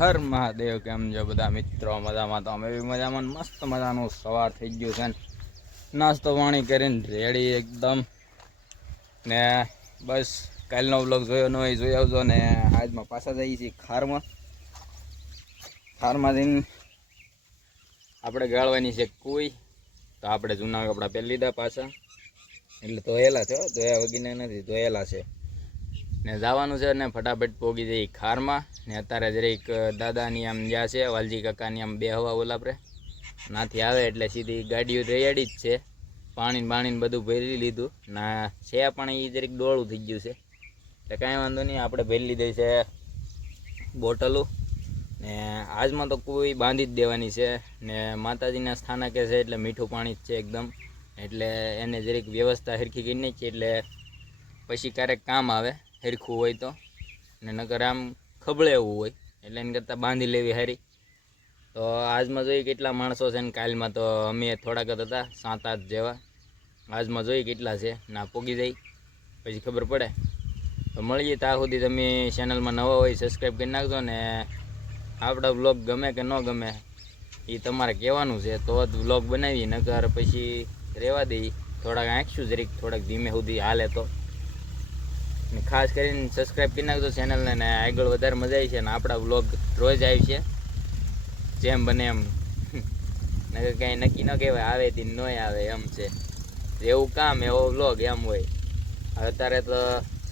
હર મહાદેવ. કેમ છો બધા મિત્રો? મજામાં? તો અમે બી મજામાં. મસ્ત મજાનું સવાર થઈ ગયું છે, નાસ્તો પાણી કરીને રેડી એકદમ. ને બસ કાલનો વ્લોગ જોયો ન હોય જોઈ આવજો. ને આજમાં પાછા જઈએ છીએ ખારમાં જઈને આપણે ગાળવાની છે કોઈ. તો આપણે જૂના કપડાં પહેરી લીધા પાછા, એટલે ધોયેલા છે, ધોયા વગીને નથી, ધોયેલા છે. ને જવાનું છે ને ફટાફટ પોગી જઈ ખારમાં. ને અત્યારે જરીક દાદાની આમ જ્યાં છે વાલજી કાકાની આમ બે હવા ઓલાપરે નાથી આવે એટલે સીધી ગાડીઓ રેડી જ છે. પાણી બધું ભરી લીધું ના છે, પણ એ જરીક ડોળું થઈ ગયું છે એટલે કાંઈ વાંધો નહીં. આપણે ભરી લીધી છે બોટલો. ને આજમાં તો કોઈ બાંધી જ દેવાની છે. ને માતાજીના સ્થાનકે છે એટલે મીઠું પાણી જ છે એકદમ, એટલે એને જરીક વ્યવસ્થા સરખી કરી નાખીએ એટલે પછી ક્યારેક કામ આવે સરખું હોય તો. ને નકર આમ ખબળે એવું હોય એટલે એને કરતાં બાંધી લેવી સારી. તો આજમાં જોઈએ કેટલા માણસો છે ને કાલમાં તો અમે થોડાક જ હતા, 7-8 જેવા. આજમાં જોઈએ કેટલા છે ના પોગી જાય પછી ખબર પડે. તો મળીએ ત્યાં સુધી તમે ચેનલમાં નવા હોય સબસ્ક્રાઈબ કરી નાખજો. ને આપણા વ્લોગ ગમે કે ન ગમે એ તમારે કહેવાનું છે તો જ વ્લોગ બનાવીએ, નકર પછી રહેવા દઈએ. થોડાક આંખશું જરીક, થોડાક ધીમે સુધી હાલે તો. ને ખાસ કરીને સબસ્ક્રાઈબ કરી નાખજો ચેનલને. ને આગળ વધારે મજા આવી છે ને આપણા વ્લોગ રોજ આવી છે જેમ બને એમ. નકર કાંઈ નક્કી ન કહેવાય, આવે તે ન આવે એમ છે. એવું કામ એવો વ્લોગ એમ હોય. અત્યારે તો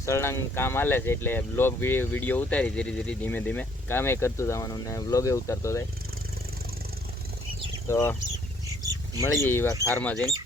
સળંગ કામ હાલે છે એટલે વ્લોગ વિડીયો ઉતારી ધીમે ધીમે કામે કરતું જવાનું ને વ્લોગે ઉતારતો જાય. તો મળી જાય એવા ખારમાં જઈને.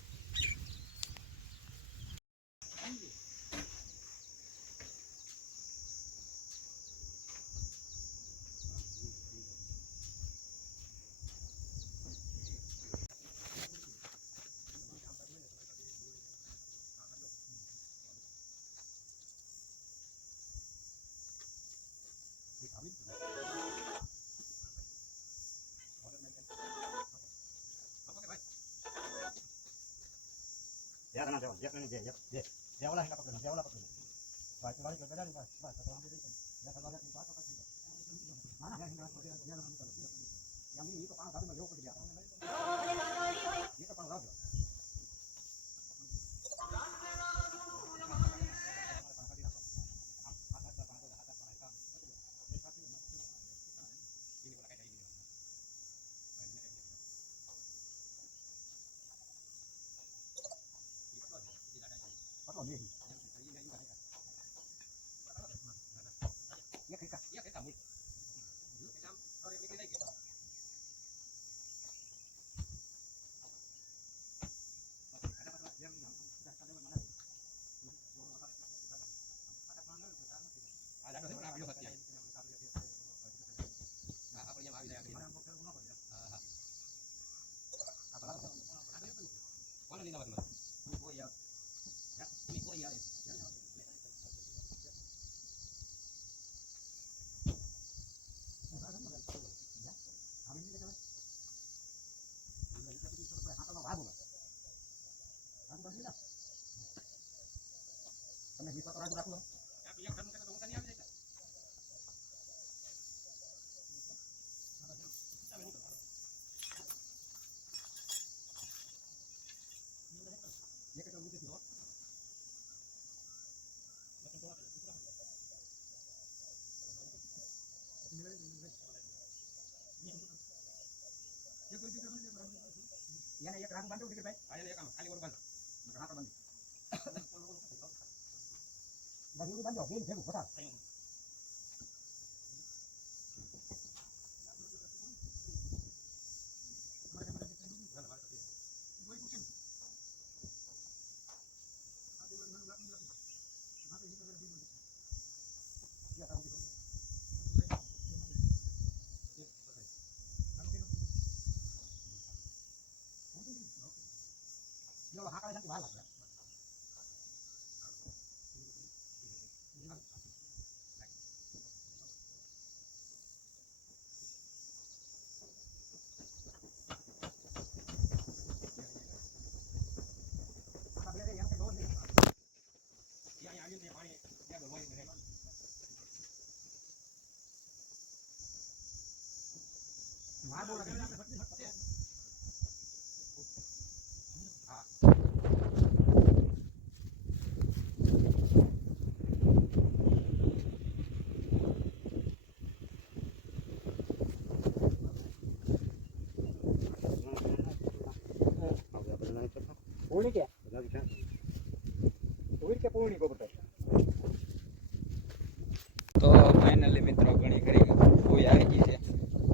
તો ફાઇનલી મિત્રો ઘણી ખરી કોઈ આવી ગઈ છે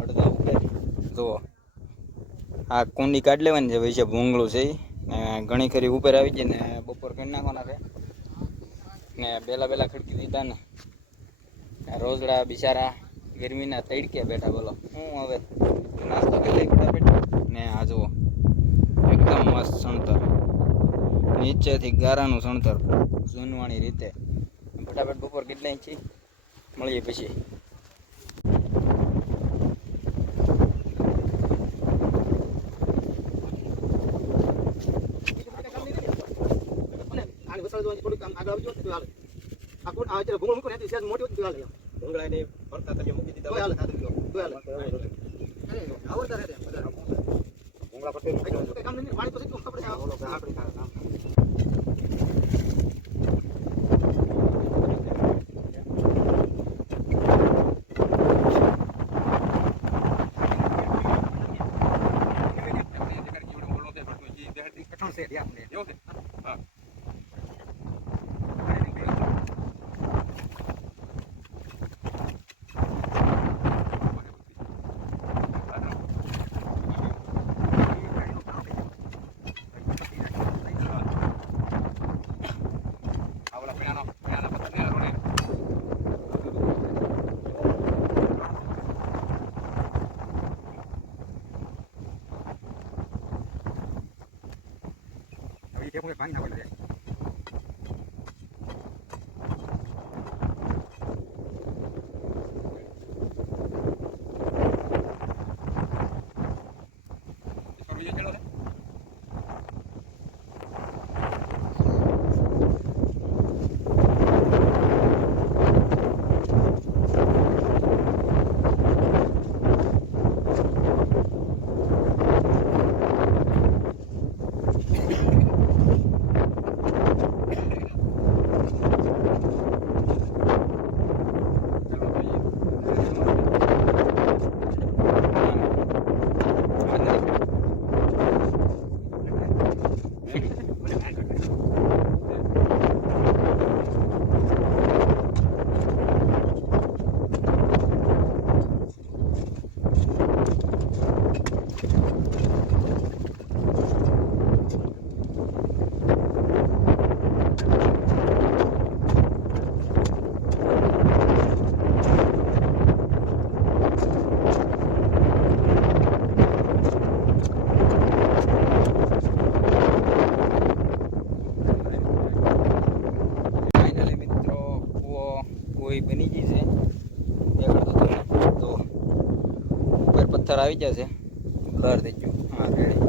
અડધા ઉપર જુઓ આ કુંડી કાઢી લેવાની છે ભાઈ છે ભૂંગળું છે ને ઘણી ખરી ઉપર આવી ગઈ ને બપોર કરી નાખવાના છે ને બેલા ખડકી દીધા ને રોજડા બિચારા ગરમીના તડકે બેઠા બોલો હું હવે નાસ્તો કરી લઈ ફટાફટ ને આ જુઓ એકદમ મસ્ત સણતર નીચેથી ગારાનું સણતર જૂનવાણી રીતે ફટાફટ બપોર કેટલા છીએ મળીએ પછી કોઈ બની ગઈ છે દેખાડતો તમને તો ઉપર પથ્થર આવી જશે ઘર થઈ ગયું હા રેડી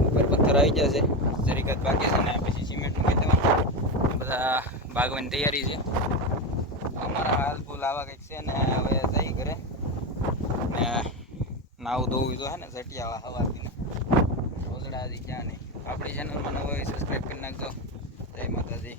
ઉપર પથ્થર આવી જશે જરીકત બાકી છે ને પછી સિમેન્ટનું કહી દેવાનું બધા બાગવાની તૈયારી છે અમારા હાલ ફૂલ આવા કંઈક છે ને હવે જઈ ઘરે ને નાવું ધોવું તો હે ને સટિયાવાળા હવાથી ને રોજડા હજી ક્યાં નહીં આપણી ચેનલમાં નવો હોય સબસ્ક્રાઈબ કરી નાખજો જય માતાજી.